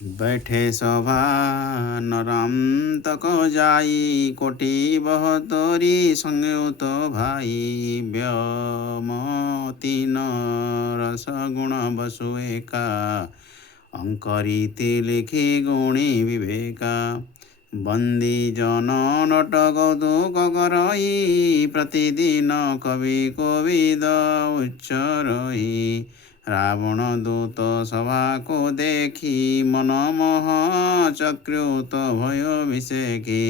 बैठे सभा नरम तक जाई कोटि बहतरी संयुत भाई व्यमति रस गुण बसु एका अंकरीति लिखि गुणी विवेका बंदी जन नट कौतुक करई प्रतिदिन कवि कोविद उच्चरई रावण दूत सभा को देखी मन मोह चक्रुत भय विषेकी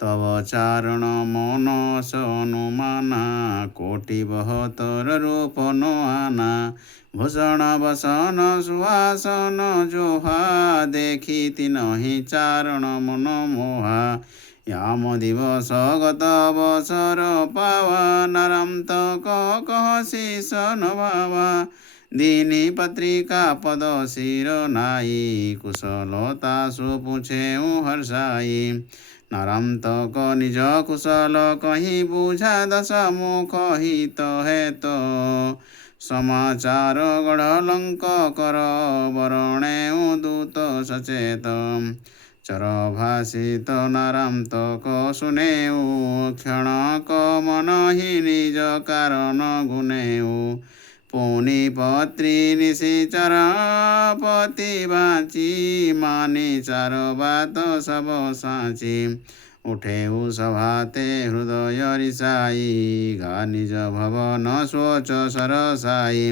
तव चारण मन अनुमाना कोटि बहतर रूप नो आना भूषण बसन सुहासन जोहा देखी तिनहि चारण मन मोहा याम दिवस गत बसर पावा नरम तक कहसी सन भावा दीनी पत्रिका पद शिर नाई कुशलता सु पूछे हर्षाई नरम तक निज कुशल कही बुझा दश मुख हित हेत समाचार गढ़ लंक कर वरणे दूत सचेत चर भाषित नाराम तक सुनेऊ क्षणक मन ही निज कारण गुनेऊ पुनि पत्री निशिचर पति बाँची मानि चार बात सब साँची उठेऊ सभाते हृदय रिसाई गा निज भवन सोच सरसाई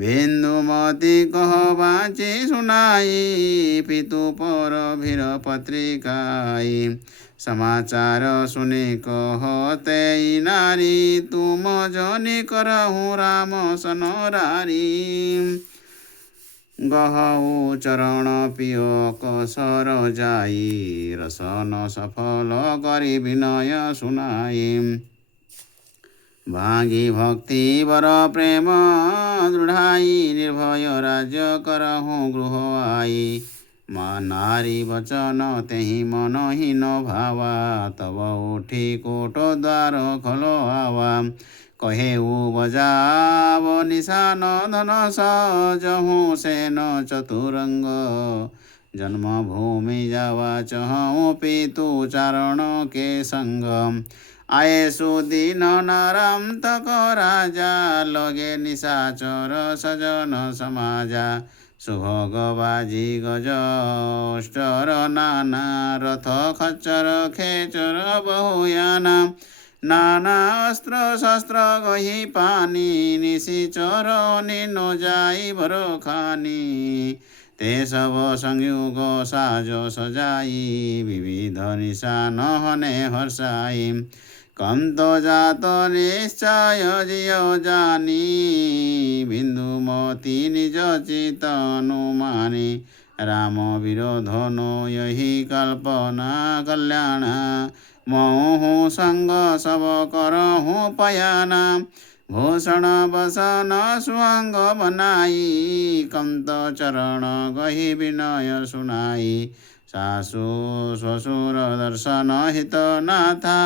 बिन्दुमती कह बाँची सुनाई पितु पर भीर पत्रिकाई समाचार सुनि कहते नारी तुम जनि करहु राम सनरारी गहऊ चरण पिय कसर जाई रसन सफल करी विनय सुनाई भागी भक्ति वर प्रेम दृढ़ाई निर्भय राज्य करहु गृह आई माँ नारी वचन तेहि मन ही न भावा तब उठी कोट द्वार खलो आवा कहेऊ बजाव निशान धन सजहूँ सेन चतुरंग जन्मभूमि जावा चहूँ पितु चारण के संग आए सुदीन नाराम तक राजा लगे निशाचर सजन समाजा सुभोग बाजी गजस्टर नाना रथ खच्चर खेचर बहुयाना नाना अस्त्र शस्त्र गही पानी निशिचर निनो जाई भरो खानी ते सब संयुग साजो सजाई विविध निशान हने हर्षाई कंत जात निश्चय जियो जानी बिंदुमती निज चित अनुमानी राम विरोधनो यही कल्पना कल्याण मोहु संग सब करहु पयाना भूषण बसन सुअंग बनाई कंत चरण गही विनय सुनाई सासु ससुर दर्शन हित नाथा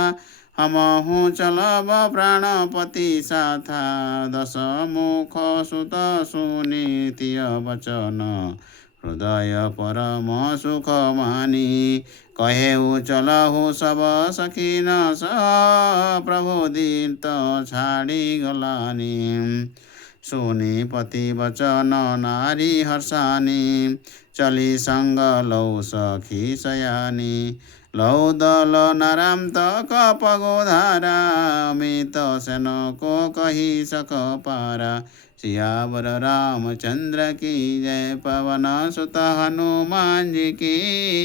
हमहु चलब प्राणपति साथा दश मुख सुत सुनीतिय वचन हृदय परम सुख मानी कहेऊ चलहु सब सखीन सह प्रभु दीत छाड़ी गलानी सुनी पति वचन नारी हर्षानी चली संग लौ सखी सयानी लौ दल नाराम तक पगोधारा अमित सेन को कही सक पारा सियावर रामचंद्र की जय पवन सुत हनुमान जी की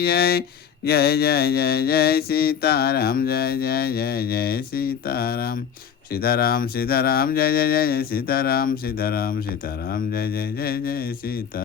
जय जय जय जय जय सीताराम जय जय जय जय सीताराम सीताराम सीताराम जय जय जय सीताराम सीताराम सीताराम जय जय जय जय सीता।